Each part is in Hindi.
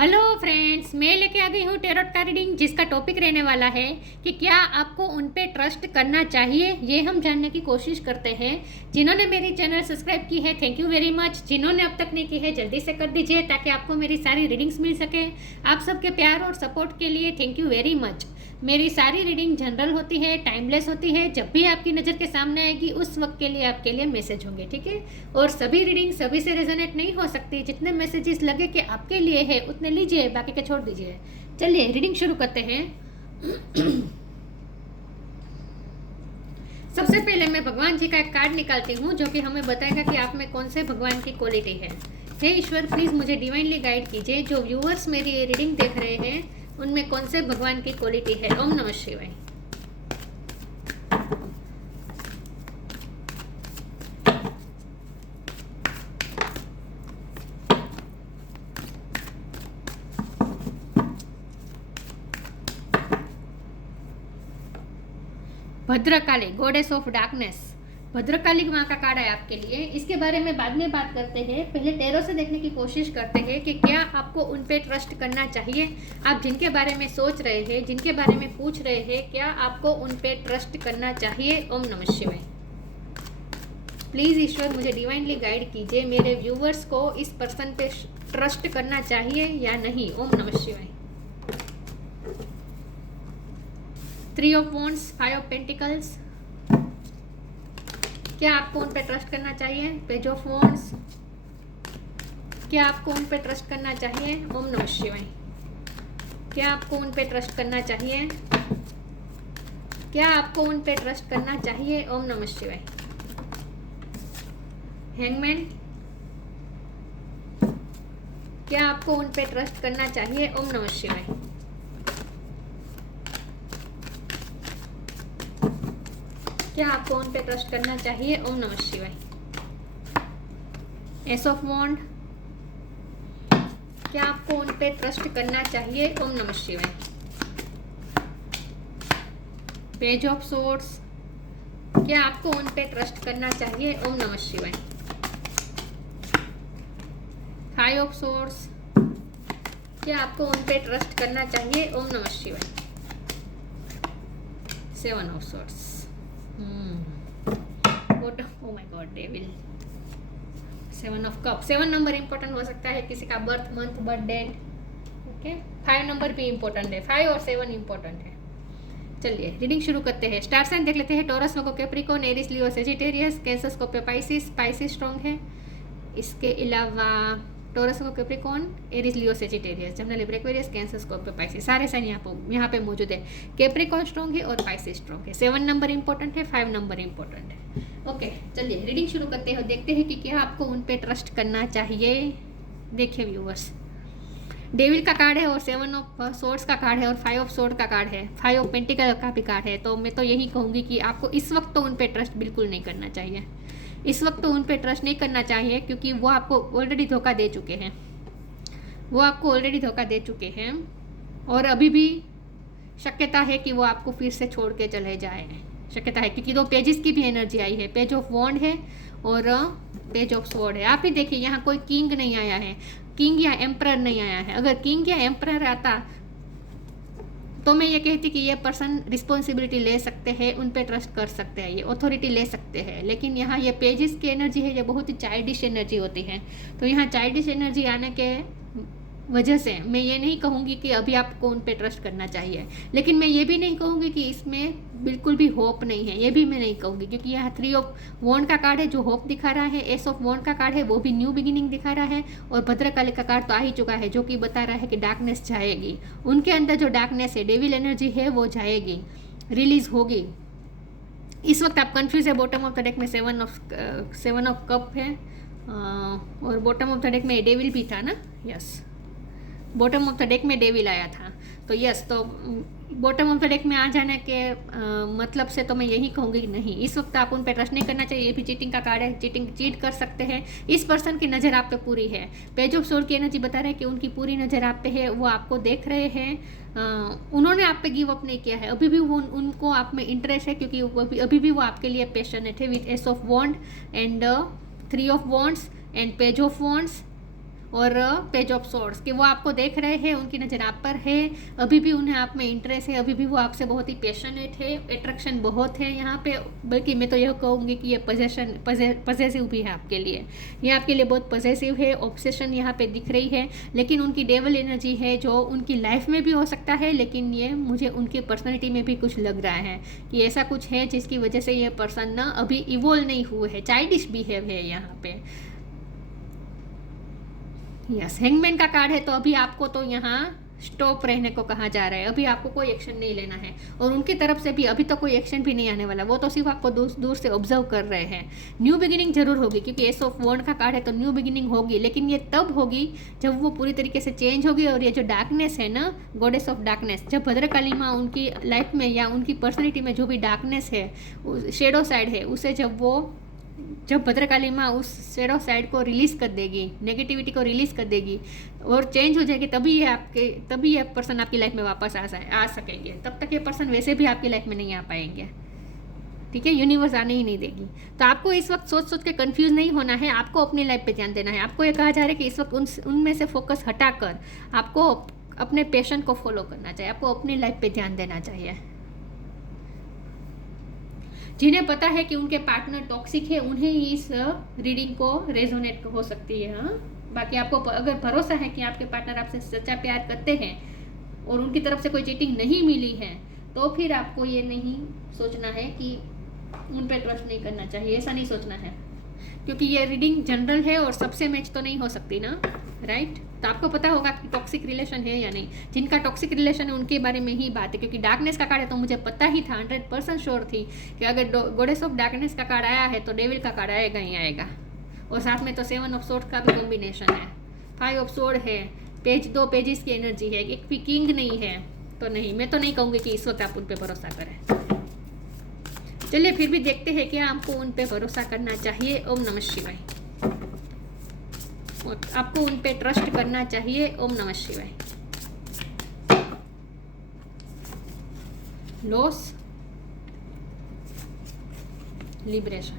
हेलो फ्रेंड्स, मैं लेके आ गई हूँ टैरोट का रीडिंग, जिसका टॉपिक रहने वाला है कि क्या आपको उन पे ट्रस्ट करना चाहिए। ये हम जानने की कोशिश करते हैं। जिन्होंने मेरी चैनल सब्सक्राइब की है, थैंक यू वेरी मच। जिन्होंने अब तक नहीं की है, जल्दी से कर दीजिए ताकि आपको मेरी सारी रीडिंग्स मिल सके। आप सबके प्यार और सपोर्ट के लिए थैंक यू वेरी मच। मेरी सारी रीडिंग जनरल होती है, टाइमलेस होती है। जब भी आपकी नज़र के सामने आएगी उस वक्त के लिए आपके लिए मैसेज होंगे, ठीक है। और सभी रीडिंग सभी से रेजोनेट नहीं हो सकती। जितने मैसेजेस लगे कि आपके लिए है उतने लीजिए, बाकी के छोड़ दीजिए। चलिए रीडिंग शुरू करते हैं। सबसे पहले मैं भगवान जी का एक कार्ड निकालती हूँ जो कि हमें बताएगा कि आप में कौन से भगवान की क्वालिटी है। हे ईश्वर, प्लीज़ मुझे डिवाइनली गाइड कीजिए। जो व्यूअर्स मेरी ये रीडिंग देख रहे हैं उनमें कौन से भगवान की क्वालिटी है। ओम नमः शिवाय। Bhadrakali, goddess of darkness. Bhadrakali माँ का कार्ड है आपके लिए। इसके बारे में बाद में बात करते हैं। पहले टैरो से देखने की कोशिश करते हैं कि क्या आपको उन पे ट्रस्ट करना चाहिए। आप जिनके बारे में सोच रहे हैं, जिनके बारे में पूछ रहे हैं, क्या आपको उन पे ट्रस्ट करना चाहिए। ओम नमः शिवाय। प्लीज़ ईश्वर मुझे डिवाइनली गाइड कीजिए। मेरे व्यूवर्स को इस पर्सन पे ट्रस्ट करना चाहिए या नहीं। ओम नमः शिवाय। 3 ऑफ वॉन्ड्स, 5 ऑफ पेंटिकल्स। क्या आपको उन पे ट्रस्ट करना चाहिए। Page of wands. क्या आपको उन पे ट्रस्ट करना चाहिए। ओम नमः शिवाय। क्या आपको उन पे ट्रस्ट करना चाहिए। क्या आपको उन पे ट्रस्ट करना चाहिए। ओम नमः शिवाय। हैंगमैन। क्या आपको उन पे ट्रस्ट करना चाहिए। ओम नमः शिवाय। क्या आपको उन पे ट्रस्ट करना चाहिए। ओम नमः शिवाय। एस ऑफ वॉन्ड। क्या आपको उन पे ट्रस्ट करना चाहिए। ओम नमः शिवाय। Page of swords. क्या आपको उन पे ट्रस्ट करना चाहिए। ओम नमः शिवाय। 5 ऑफ सोर्ड्स। क्या आपको उन पे ट्रस्ट करना चाहिए। ओम नमः शिवाय। 7 of swords. Oh my god, devil. 7 of cup. 7 number important हो सकता है किसी का birth month, birth date. Okay, 5 number भी इंपॉर्टेंट है। 5 और 7 इंपॉर्टेंट है। चलिए रीडिंग शुरू करते हैं। स्टार साइन देख लेते हैं। टॉरस को Capricorn, Aries, Leo, Sagittarius. Cancer को पाइसिस। पाइसिस स्ट्रॉन्ग है। इसके अलावा टॉरस को कैप्रिकॉर्न, एरीज, लियो, सेजिटेरियस, जमना, Libra, Aquarius, Cancer, Scorpio, Pisces, सारे साइन यहाँ पे मौजूद है। कैप्रिकॉर्न स्ट्रॉन्ग है और पाइसिस स्ट्रॉन्ग है। 7 नंबर इंपॉर्टेंट है, 5 नंबर इंपॉर्टेंट है। ओके, चलिए रीडिंग शुरू करते हैं। देखते हैं कि क्या आपको उन पे ट्रस्ट करना चाहिए। देखिए व्यूवर्स, डेविल का कार्ड है और 7 ऑफ सोर्ड्स का कार्ड है और 5 ऑफ सोर्ड का कार्ड है। 5 ऑफ पेंटिकल का भी कार्ड है। तो मैं तो यही कहूँगी कि आपको इस वक्त तो उन पे ट्रस्ट बिल्कुल नहीं करना चाहिए। इस वक्त तो उन पे ट्रस्ट नहीं करना चाहिए क्योंकि वो आपको ऑलरेडी धोखा दे चुके हैं। वो आपको ऑलरेडी धोखा दे चुके हैं और अभी भी शक्यता है कि वो आपको फिर से छोड़ के चले जाए। शक्यता है क्योंकि 2 पेजेस की भी एनर्जी आई है। पेज ऑफ वॉन्ड है और पेज ऑफ स्वॉर्ड है। आप ही देखिए, यहाँ कोई किंग नहीं आया है, किंग या एम्परर नहीं आया है। अगर किंग या एम्परर आता तो मैं ये कहती कि ये पर्सन रिस्पॉन्सिबिलिटी ले सकते हैं, उन पे ट्रस्ट कर सकते हैं, ये अथॉरिटी ले सकते हैं। लेकिन यहाँ ये पेजेस की एनर्जी है, ये बहुत ही चाइल्डिश एनर्जी होती है। तो यहाँ चाइल्डिश एनर्जी आने के वजह से मैं ये नहीं कहूँगी कि अभी आपको उन पे ट्रस्ट करना चाहिए, लेकिन मैं ये भी नहीं कहूँगी कि इसमें बिल्कुल भी होप नहीं है। ये भी मैं नहीं कहूँगी क्योंकि यहाँ 3 ऑफ वॉन्ड का कार्ड है जो होप दिखा रहा है। एस ऑफ वॉन्ड का कार्ड है, वो भी न्यू बिगिनिंग दिखा रहा है। और भद्रकाली का कार्ड तो आ ही चुका है जो कि बता रहा है कि डार्कनेस जाएगी। उनके अंदर जो डार्कनेस है, डेविल एनर्जी है, वो जाएगी, रिलीज होगी। इस वक्त आप कन्फ्यूज है। बॉटम ऑफ द डेक में 7 ऑफ कप है और बॉटम ऑफ द डेक में डेविल भी था ना। Yes, bottom of the deck में डेविल आया था। तो यस, तो बॉटम ऑफ द डेक में आ जाने के मतलब से तो मैं यही कहूँगी नहीं, इस वक्त आप उन पर ट्रस्ट नहीं करना चाहिए। ये भी चीटिंग का कार्ड है, चीट कर सकते हैं। इस पर्सन की नज़र आप पे पूरी है। पेज ऑफ सोर्ड की एनर्जी बता रहा है कि उनकी पूरी नज़र आप पे है, वो आपको देख रहे हैं। उन्होंने आप पे गिव अप नहीं किया है, अभी भी वो उनको आप में इंटरेस्ट है क्योंकि अभी भी वो आपके लिए पैशनेट है। With ace of wand and 3 of wands and page of wands और पेज ऑफ सोर्ड्स कि वो आपको देख रहे हैं, उनकी नज़र आप पर है, अभी भी उन्हें आप में इंटरेस्ट है, अभी भी वो आपसे बहुत ही पैशनेट है, अट्रैक्शन बहुत है यहाँ पे। बल्कि मैं तो यह कहूँगी कि ये पजेसिव भी है आपके लिए, ये आपके लिए बहुत पजेसिव है, ऑब्सेशन यहाँ पे दिख रही है। लेकिन उनकी डेविल एनर्जी है जो उनकी लाइफ में भी हो सकता है, लेकिन ये मुझे उनकी पर्सनैलिटी में भी कुछ लग रहा है कि ऐसा कुछ है जिसकी वजह से ये पर्सन ना अभी इवोल्व नहीं हुए है, चाइल्डिश बिहेव है यहाँ पे। यस, हैंगमैन का कार्ड है, तो अभी आपको तो यहाँ स्टॉप रहने को कहा जा रहा है, अभी आपको कोई एक्शन नहीं लेना है, और उनकी तरफ से भी अभी तो कोई एक्शन भी नहीं आने वाला, वो तो सिर्फ आपको दूर से ऑब्जर्व कर रहे हैं। न्यू बिगिनिंग जरूर होगी, क्योंकि एस ऑफ वॉन्ड का कार्ड है तो न्यू बिगिनिंग होगी, लेकिन ये तब होगी जब वो पूरी तरीके से चेंज होगी। और ये जो डार्कनेस है ना, गॉडेस ऑफ डार्कनेस, जब भद्रकाली माँ उनकी लाइफ में या उनकी पर्सनैलिटी में जो भी डार्कनेस है, शेडो साइड है, उसे जब भद्रकाली माँ उस शेडो साइड को रिलीज़ कर देगी, नेगेटिविटी को रिलीज़ कर देगी और चेंज हो जाएगी, तभी ये पर्सन आपकी लाइफ में वापस आ सकेंगे। तब तक ये पर्सन वैसे भी आपकी लाइफ में नहीं आ पाएंगे, ठीक है, यूनिवर्स आने ही नहीं देगी। तो आपको इस वक्त सोच के कंफ्यूज नहीं होना है, आपको अपनी लाइफ पे ध्यान देना है। आपको ये कहा जा रहा है कि इस वक्त उनमें से फोकस हटाकर आपको अपने पैशन को फॉलो करना चाहिए, आपको अपनी लाइफ पे ध्यान देना चाहिए। जिन्हें पता है कि उनके पार्टनर टॉक्सिक है, उन्हें इस रीडिंग को रेजोनेट हो सकती है। हाँ, बाकी आपको अगर भरोसा है कि आपके पार्टनर आपसे सच्चा प्यार करते हैं और उनकी तरफ से कोई चीटिंग नहीं मिली है, तो फिर आपको ये नहीं सोचना है कि उन पर ट्रस्ट नहीं करना चाहिए, ऐसा नहीं सोचना है, क्योंकि ये रीडिंग जनरल है और सबसे मैच तो नहीं हो सकती ना, राइट। तो आपको पता होगा कि टॉक्सिक रिलेशन है या नहीं। जिनका टॉक्सिक रिलेशन है उनके बारे में ही बात है, क्योंकि डार्कनेस का कार्ड है तो मुझे पता ही था, 100% श्योर थी कि अगर गॉडेस ऑफ डार्कनेस का कार्ड आया है तो डेविल का कार्ड आएगा ही आएगा। और साथ में तो 7 ऑफ सोर्ड का भी कॉम्बिनेशन है, 5 ऑफ सोर्ड है, दो पेजेस की एनर्जी है, एक भी किंग नहीं है। तो नहीं, मैं तो नहीं कहूँगी कि इस वक्त आप उन पर भरोसा करें। चलिए फिर भी देखते हैं कि आपको उन पर भरोसा करना चाहिए। ओम नमः शिवाय। आपको उन पे ट्रस्ट करना चाहिए। ओम नमः शिवाय। Loss, liberation,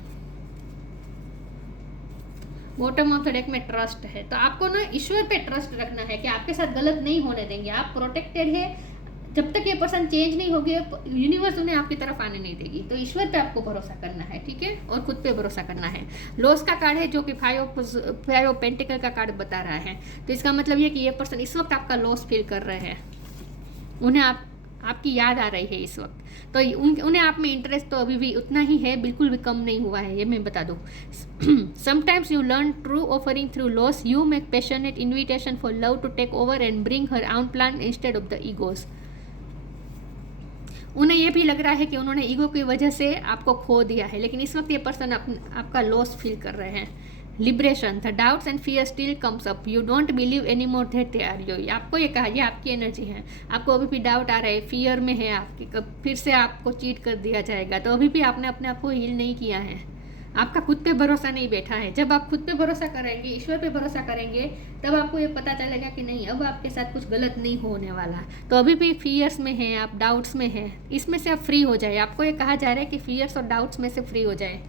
bottom of the deck में ट्रस्ट है। तो आपको ना ईश्वर पे ट्रस्ट रखना है कि आपके साथ गलत नहीं होने देंगे, आप प्रोटेक्टेड है। जब तक ये पर्सन चेंज नहीं होगी, यूनिवर्स उन्हें आपकी तरफ आने नहीं देगी। तो ईश्वर पे आपको भरोसा करना है, ठीक है, और खुद पे भरोसा करना है। लॉस का कार्ड है जो कि 5 ऑफ पेंटिकल का कार्ड बता रहा है। तो इसका मतलब ये कि ये पर्सन इस वक्त आपका लॉस फील कर रहे हैं, उन्हें आपकी याद आ रही है इस वक्त। तो उन्हें आप में इंटरेस्ट तो अभी भी उतना ही है, बिल्कुल भी कम नहीं हुआ है, ये मैं बता दूँ। Sometimes you learn true offering through loss, you make passionate invitation for love to take over and bring her own plan instead of the egos. उन्हें यह भी लग रहा है कि उन्होंने ईगो की वजह से आपको खो दिया है, लेकिन इस वक्त ये पर्सन आपका लॉस फील कर रहे हैं। Liberation, the doubts and fear still comes up, you don't believe any more that they are you. आपको ये कहा, ये आपकी एनर्जी है, आपको अभी भी डाउट आ रहा है, फियर में है आपकी, कब फिर से आपको चीट कर दिया जाएगा। तो अभी भी आपने अपने आप को हील नहीं किया है, आपका खुद पे भरोसा नहीं बैठा है। जब आप खुद पे भरोसा करेंगे, ईश्वर पे भरोसा करेंगे, तब आपको ये पता चलेगा कि नहीं, अब आपके साथ कुछ गलत नहीं होने वाला। तो अभी भी फियर्स में है आप, डाउट्स में है, इसमें से आप फ्री हो जाए। आपको ये कहा जा रहा है कि फियर्स और डाउट्स में से फ्री हो जाए।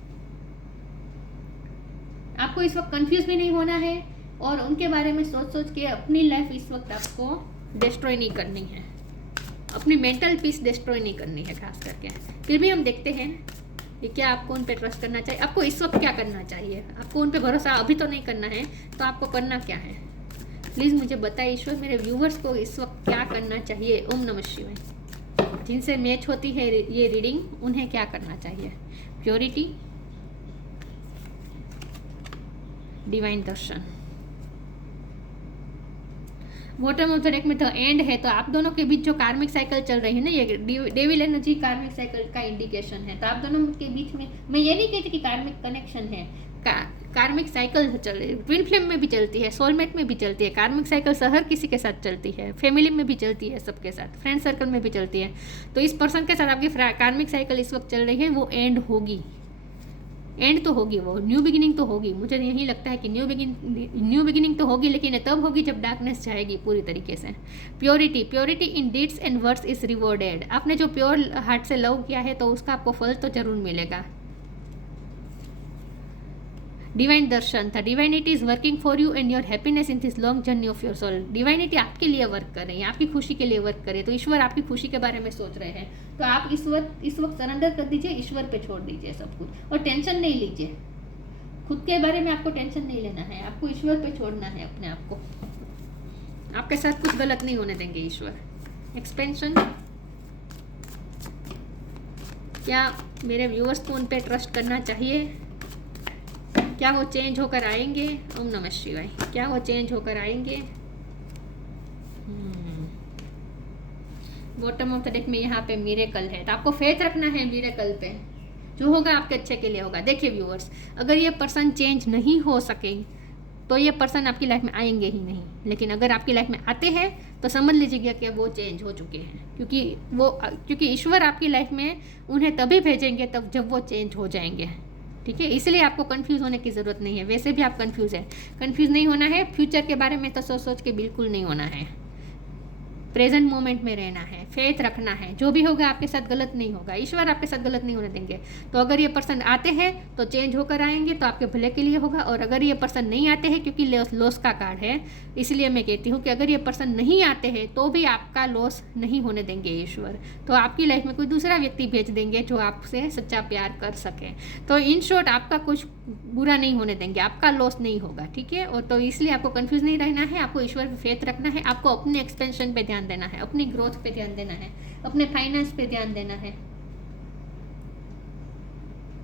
आपको इस वक्त कंफ्यूज भी नहीं होना है और उनके बारे में सोच के अपनी लाइफ इस वक्त आपको डिस्ट्रॉय नहीं करनी है, अपनी मेंटल पीस डिस्ट्रॉय नहीं करनी है खास करके। फिर भी हम देखते हैं कि क्या आपको उन पे ट्रस्ट करना चाहिए, आपको इस वक्त क्या करना चाहिए। आपको उन पे भरोसा अभी तो नहीं करना है, तो आपको करना क्या है, प्लीज़ मुझे बताइए ईश्वर। मेरे व्यूवर्स को इस वक्त क्या करना चाहिए। ओम नमः शिवाय। जिनसे मैच होती है ये रीडिंग, उन्हें क्या करना चाहिए। Purity, divine Darshan, bottom of the deck में द एंड है। तो आप दोनों के बीच जो कार्मिक साइकिल चल रही है ना, ये डेविल एनर्जी कार्मिक साइकिल का इंडिकेशन है। तो आप दोनों के बीच में, मैं ये नहीं कहती कि कार्मिक कनेक्शन है, कार्मिक साइकिल चल रही है। ट्विन फ्लेम में भी चलती है, सोलमेट में भी चलती है, कार्मिक साइकिल हर किसी के साथ चलती है, फैमिली में भी चलती है, सबके साथ, फ्रेंड सर्कल में भी चलती है। तो इस पर्सन के साथ आपकी कार्मिक साइकिल इस वक्त चल रही है, वो एंड होगी, एंड तो होगी, वो न्यू बिगिनिंग तो होगी। मुझे यही लगता है कि न्यू बिगिनिंग तो होगी, लेकिन तब होगी जब डार्कनेस जाएगी पूरी तरीके से। Purity in deeds and words is rewarded. आपने जो प्योर हार्ट से लव किया है तो उसका आपको फल तो जरूर मिलेगा। डिवाइन दर्शन था, divinity is working for you and your happiness in this long journey of your soul. Divinity आपके लिए वर्क कर रही है, आपकी खुशी के लिए वर्क कर रही है। तो ईश्वर आपकी खुशी के बारे में सोच रहे हैं, तो आप इस वक्त सरेंडर कर दीजिए, ईश्वर पे छोड़ दीजिए सब कुछ, और टेंशन नहीं लीजिए। खुद के बारे में आपको टेंशन नहीं लेना है, आपको ईश्वर पे छोड़ना है अपने आप को। आपके साथ कुछ गलत नहीं होने देंगे ईश्वर। एक्सपेंशन, क्या मेरे व्यूअर्स को उन पे ट्रस्ट करना चाहिए? क्या वो चेंज होकर आएंगे? ओम नमः शिवाय। क्या वो चेंज होकर आएंगे? बॉटम ऑफ द डेक में यहाँ पे मिरेकल है, तो आपको फेथ रखना है मिरेकल पे, जो होगा आपके अच्छे के लिए होगा। देखिए व्यूअर्स, अगर ये पर्सन चेंज नहीं हो सके तो ये पर्सन आपकी लाइफ में आएंगे ही नहीं, लेकिन अगर आपकी लाइफ में आते हैं तो समझ लीजिएगा कि वो चेंज हो चुके हैं, क्योंकि ईश्वर आपकी लाइफ में उन्हें तभी भेजेंगे तब जब वो चेंज हो जाएंगे। ठीक है, इसलिए आपको कंफ्यूज होने की ज़रूरत नहीं है। वैसे भी आप कंफ्यूज नहीं होना है। फ्यूचर के बारे में तो सोच के बिल्कुल नहीं होना है। प्रेजेंट मोमेंट में रहना है, फेथ रखना है, जो भी होगा आपके साथ गलत नहीं होगा, ईश्वर आपके साथ गलत नहीं होने देंगे। तो अगर ये पर्सन आते हैं तो चेंज होकर आएंगे, तो आपके भले के लिए होगा। और अगर ये पर्सन नहीं आते हैं, क्योंकि लॉस का कार्ड है, इसलिए मैं कहती हूँ कि अगर ये पर्सन नहीं आते हैं तो भी आपका लॉस नहीं होने देंगे ईश्वर। तो आपकी लाइफ में कोई दूसरा व्यक्ति भेज देंगे जो आपसे सच्चा प्यार कर सके। तो इन शॉर्ट आपका कुछ बुरा नहीं होने देंगे, आपका लॉस नहीं होगा। ठीक है, और तो इसलिए आपको कंफ्यूज नहीं रहना है, आपको ईश्वर पे फेथ रखना है, आपको अपने एक्सपेंशन पे ध्यान देना है, अपनी ग्रोथ पे ध्यान देना है, अपने फाइनेंस पे ध्यान देना है।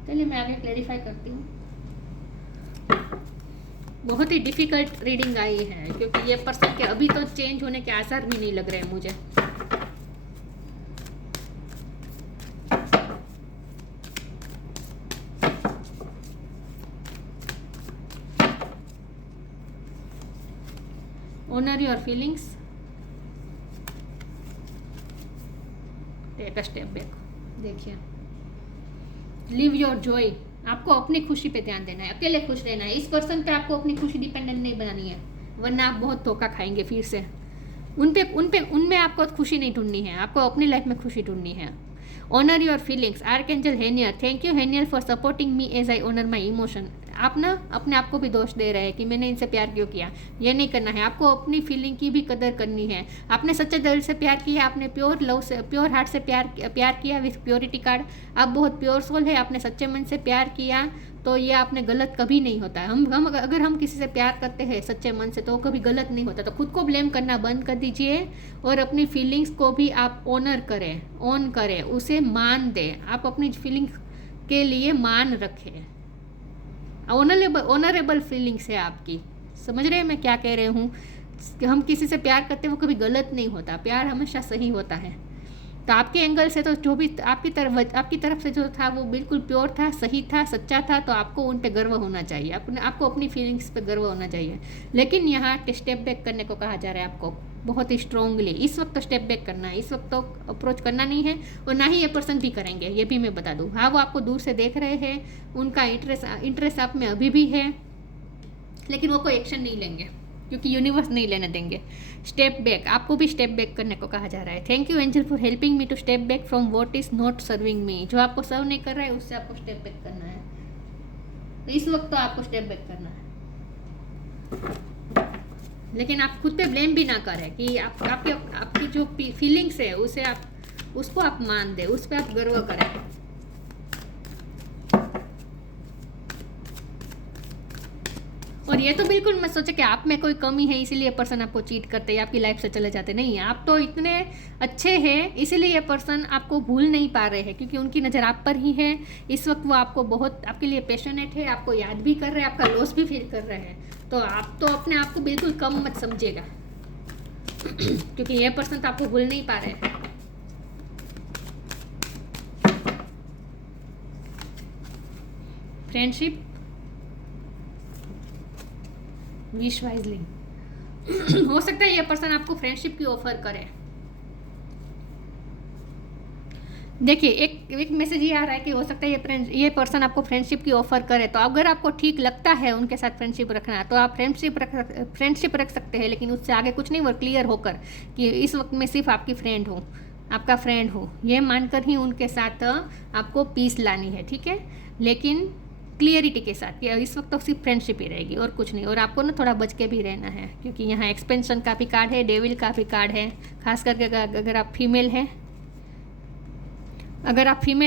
चलिए मैं आगे क्लेरिफाई करती हूँ। बहुत ही डिफिकल्ट रीडिंग आई है, क्योंकि ये पर्सन के अभी तो चेंज होने के आसार भी नहीं लग रहे हैं मुझे। Honour your feelings, take a step back. देखिए, लिव योर जॉय, आपको अपनी खुशी पे ध्यान देना है, अकेले खुश रहना है। इस पर्सन पे आपको अपनी खुशी डिपेंडेंट नहीं बनानी है, वरना आप बहुत धोखा खाएंगे फिर से। उनमें आपको खुशी नहीं ढूंढनी है, आपको अपनी लाइफ में खुशी ढूंढनी है। Honour your feelings, archangel Haniel, thank you Haniel for supporting me as I honour my emotion. आप ना अपने आप को भी दोष दे रहे हैं कि मैंने इनसे प्यार क्यों किया। ये नहीं करना है, आपको अपनी फीलिंग की भी कदर करनी है। आपने सच्चे दिल से प्यार किया, आपने प्योर लव से, प्योर हार्ट से प्यार किया विथ प्योरिटी कार्ड। आप बहुत प्योर सोल है, आपने सच्चे मन से प्यार किया, तो ये आपने गलत कभी नहीं होता है। अगर हम किसी से प्यार करते हैं सच्चे मन से तो वो कभी गलत नहीं होता। तो खुद को ब्लेम करना बंद कर दीजिए और अपनी फीलिंग्स को भी आप ऑन करें, उसे मान दें। आप अपनी फीलिंग्स के लिए मान रखें। ऑनरेबल फीलिंग्स है आपकी। समझ रहे हैं मैं क्या कह रही हूँ? कि हम किसी से प्यार करते हैं वो कभी गलत नहीं होता, प्यार हमेशा सही होता है। तो आपके एंगल से तो जो भी आपकी तरफ से जो था वो बिल्कुल प्योर था, सही था, सच्चा था। तो आपको उन पे गर्व होना चाहिए, आपको अपनी फीलिंग्स पे गर्व होना चाहिए। लेकिन यहाँ स्टेप बैक करने को कहा जा रहा है आपको बहुत ही स्ट्रांगली। इस वक्त तो स्टेप बैक करना है, इस वक्त तो अप्रोच करना नहीं है, और ना ही ये पर्सन भी करेंगे, ये भी मैं बता दूँ। हाँ, वो आपको दूर से देख रहे हैं, उनका इंटरेस्ट आप में अभी भी है, लेकिन वो कोई एक्शन नहीं लेंगे क्योंकि यूनिवर्स नहीं लेने देंगे। स्टेप बैक, आपको भी स्टेप बैक करने को कहा जा रहा है। Thank you angel for helping me to step back from what is not serving me. जो आपको सर्व नहीं कर रहा है उससे आपको स्टेप बैक करना है। तो इस वक्त तो आपको स्टेप बैक करना है, लेकिन आप खुद पे ब्लेम भी ना करें कि आपकी जो फीलिंग्स है उसको आप मान दें, उस पर आप गर्व करें। और ये तो बिल्कुल मत सोचे कि आप में कोई कमी है इसीलिए पर्सन आपको चीट करते या आपकी लाइफ से चले जाते। नहीं, आप तो इतने अच्छे हैं इसीलिए ये पर्सन आपको भूल नहीं पा रहे हैं, क्योंकि उनकी नज़र आप पर ही है। इस वक्त वो आपको बहुत आपके लिए पैशनेट है, आपको याद भी कर रहे हैं, आपका लॉस भी फील कर रहे हैं। तो आप तो अपने आप को बिल्कुल कम मत समझिएगा क्योंकि ये पर्सन तो आपको भूल नहीं पा रहे हैं। Friendship, wish wisely. हो सकता है ये पर्सन आपको फ्रेंडशिप की ऑफर करे। देखिए, एक मैसेज ये आ रहा है कि हो सकता है ये पर्सन आपको फ्रेंडशिप की ऑफर करे। तो अगर आपको ठीक लगता है उनके साथ फ्रेंडशिप रखना तो आप फ्रेंडशिप रख सकते हैं, लेकिन उससे आगे कुछ नहीं। वो क्लियर होकर कि इस वक्त मैं सिर्फ आपकी फ्रेंड हूँ, आपका फ्रेंड हूँ, ये मानकर ही उनके साथ आपको पीस लानी है। ठीक है, लेकिन क्लियरिटी के साथ कि इस वक्त तो सिर्फ फ्रेंडशिप ही रहेगी और कुछ नहीं। और आपको ना थोड़ा बच के भी रहना है, क्योंकि यहाँ एक्सपेंशन का भी कार्ड है, डेविल का भी कार्ड है। खास करके अगर आप फीमेल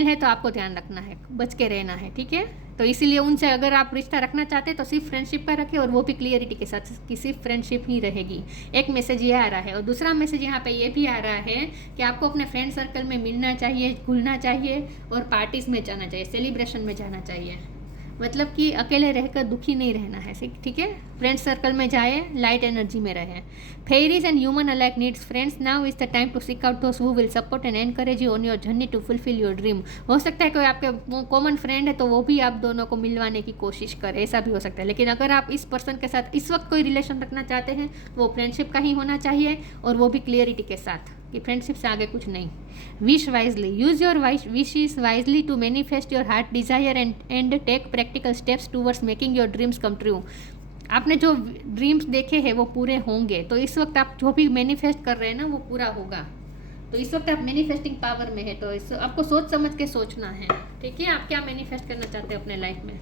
हैं, तो आपको ध्यान रखना है, बच के रहना है, ठीक है। तो इसीलिए उनसे अगर आप रिश्ता रखना चाहते हैं तो सिर्फ फ्रेंडशिप का रखें, और वो भी क्लियरिटी के साथ कि सिर्फ फ्रेंडशिप ही रहेगी। एक मैसेज ये आ रहा है। और दूसरा मैसेज यहाँ पे ये भी आ रहा है कि आपको अपने फ्रेंड सर्कल में मिलना चाहिए, घुलना चाहिए और पार्टीज में जाना चाहिए, सेलिब्रेशन में जाना चाहिए। मतलब कि अकेले रहकर दुखी नहीं रहना है, ठीक है। फ्रेंड सर्कल में जाए, लाइट एनर्जी में रहे। Fairies and human alike needs friends, now is the time to seek out those who will support and encourage you on your journey to fulfil your dream. हो सकता है कोई आपके कॉमन फ्रेंड है तो वो भी आप दोनों को मिलवाने की कोशिश करे, ऐसा भी हो सकता है। लेकिन अगर आप इस पर्सन के साथ इस वक्त कोई रिलेशन रखना चाहते हैं, वो फ्रेंडशिप का ही होना चाहिए, और वो भी क्लियरिटी के साथ कि फ्रेंडशिप से आगे कुछ नहीं। Wish wisely, use your wishes wisely to manifest your heart desire and take practical steps towards making your dreams come true. आपने जो ड्रीम्स देखे हैं वो पूरे होंगे, तो इस वक्त आप जो भी मैनिफेस्ट कर रहे हैं ना वो पूरा होगा। तो इस वक्त आप मैनिफेस्टिंग पावर में है, तो आपको सोच समझ के सोचना है, ठीक है। आप क्या मैनिफेस्ट करना चाहते हैं अपने लाइफ में,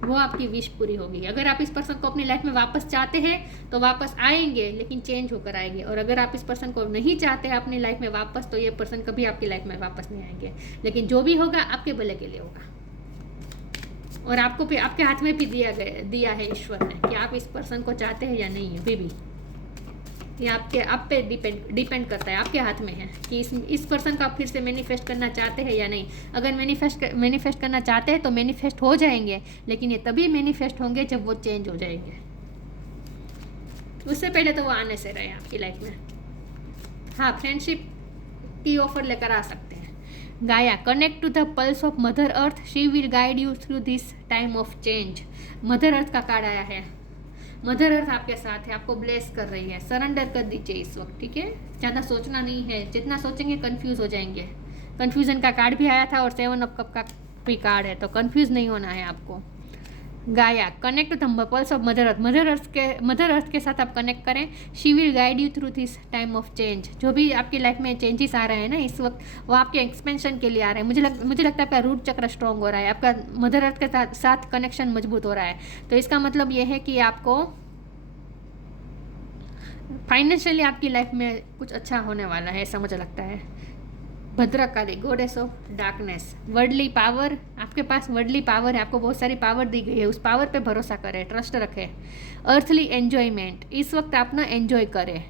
वो आपकी विश पूरी होगी। अगर आप इस पर्सन को अपनी लाइफ में वापस चाहते हैं तो वापस आएंगे, लेकिन चेंज होकर आएंगे। और अगर आप इस पर्सन को नहीं चाहते अपनी लाइफ में वापस, तो ये पर्सन कभी आपकी लाइफ में वापस नहीं आएंगे। लेकिन जो भी होगा आपके भले के लिए होगा। और आपको भी आपके हाथ में भी दिया है ईश्वर ने कि आप इस पर्सन को चाहते हैं या नहीं है। भी ये आप पे डिपेंड करता है, आपके हाथ में है कि इस पर्सन को आप फिर से मैनिफेस्ट करना चाहते हैं या नहीं। अगर मैनिफेस्ट करना चाहते हैं तो मैनिफेस्ट हो जाएंगे, लेकिन ये तभी मैनिफेस्ट होंगे जब वो चेंज हो जाएंगे। उससे पहले तो वो आने से रहे आपकी लाइफ में। हाँ, फ्रेंडशिप की ऑफर लेकर आ सकते हैं। Gaia, connect to the pulse of mother earth, she will guide you through this time of change. Mother earth का कार्ड आया है। मदर अर्थ आपके साथ है, आपको ब्लेस कर रही है। सरेंडर कर दीजिए इस वक्त, ठीक है। ज़्यादा सोचना नहीं है, जितना सोचेंगे कंफ्यूज हो जाएंगे। कंफ्यूजन का कार्ड भी आया था और 7 ऑफ कप का भी कार्ड है, तो कंफ्यूज नहीं होना है आपको। Gaia, connect to the pulse of mother earth. Mother earth के साथ आप कनेक्ट करें। She will guide you through this time of change. जो भी आपकी लाइफ में चेंजेस आ रहे हैं ना इस वक्त, वो आपके एक्सपेंशन के लिए आ रहे हैं। मुझे लगता है आपका रूट चक्र स्ट्रॉन्ग हो रहा है, आपका मदर अर्थ के साथ कनेक्शन मजबूत हो रहा है। तो इसका मतलब ये है कि आपको फाइनेंशियली आपकी लाइफ में कुछ अच्छा होने वाला है, ऐसा मुझे लगता है। Bhadrakali, goddess of darkness. Worldly power, आपके पास वर्डली पावर है, आपको बहुत सारी पावर दी गई है, उस पावर पे भरोसा करें, ट्रस्ट रखें। अर्थली एन्जॉयमेंट, इस वक्त आप ना एन्जॉय करें।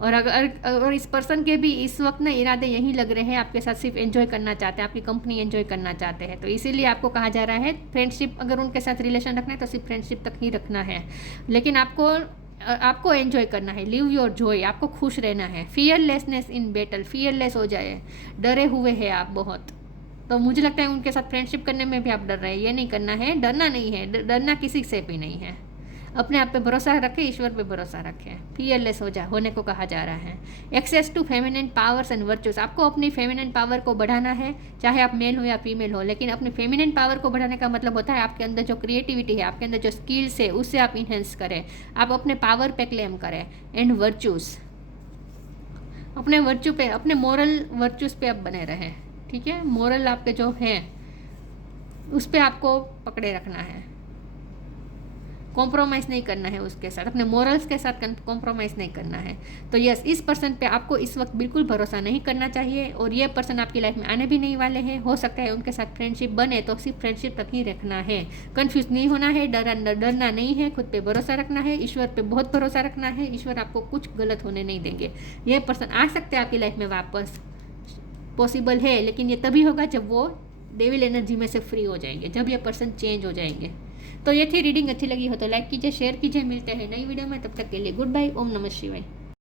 और इस पर्सन के भी इस वक्त ना इरादे यही लग रहे हैं, आपके साथ सिर्फ एंजॉय करना चाहते हैं, आपकी कंपनी एंजॉय करना चाहते हैं। तो इसीलिए आपको कहा जा रहा है फ्रेंडशिप, अगर उनके साथ रिलेशन रखना है तो सिर्फ फ्रेंडशिप तक ही रखना है। लेकिन आपको एंजॉय करना है, लिव योर जॉय, आपको खुश रहना है। फियरलेसनेस इन बैटल, फियरलेस हो जाए, डरे हुए हैं आप बहुत। तो मुझे लगता है उनके साथ फ्रेंडशिप करने में भी आप डर रहे हैं। ये नहीं करना है, डरना नहीं है, डरना किसी से भी नहीं है। अपने आप पे भरोसा रखें, ईश्वर पे भरोसा रखें। फियरलेस होने को कहा जा रहा है। Access to feminine powers and virtues, आपको अपनी फेमिनिन पावर को बढ़ाना है, चाहे आप मेल हो या फीमेल हो। लेकिन अपनी फेमिनिन पावर को बढ़ाने का मतलब होता है आपके अंदर जो क्रिएटिविटी है, आपके अंदर जो स्किल्स है, उससे आप इन्हेंस करें, आप अपने पावर पे क्लेम करें। एंड वर्चूज, अपने वर्चू पे, अपने मोरल वर्चूज पे आप बने रहें, ठीक है। मोरल आपके जो हैं उस पर आपको पकड़े रखना है, कॉम्प्रोमाइज़ नहीं करना है उसके साथ, अपने मोरल्स के साथ कॉम्प्रोमाइज़ नहीं करना है। तो यस, इस पर्सन पे आपको इस वक्त बिल्कुल भरोसा नहीं करना चाहिए, और ये पर्सन आपकी लाइफ में आने भी नहीं वाले हैं। हो सकता है उनके साथ फ्रेंडशिप बने तो सिर्फ फ्रेंडशिप तक ही रखना है। कन्फ्यूज नहीं होना है, डरना नहीं है, खुद पे भरोसा रखना है, ईश्वर पे बहुत भरोसा रखना है। ईश्वर आपको कुछ गलत होने नहीं देंगे। ये पर्सन आ सकते हैं आपकी लाइफ में वापस, पॉसिबल है, लेकिन ये तभी होगा जब वो डेविल एनर्जी में से फ्री हो जाएंगे, जब ये पर्सन चेंज हो जाएंगे। तो ये थी रीडिंग। अच्छी लगी हो तो लाइक कीजिए, शेयर कीजिए। मिलते हैं नई वीडियो में, तब तक के लिए गुड बाय। ओम नमः शिवाय।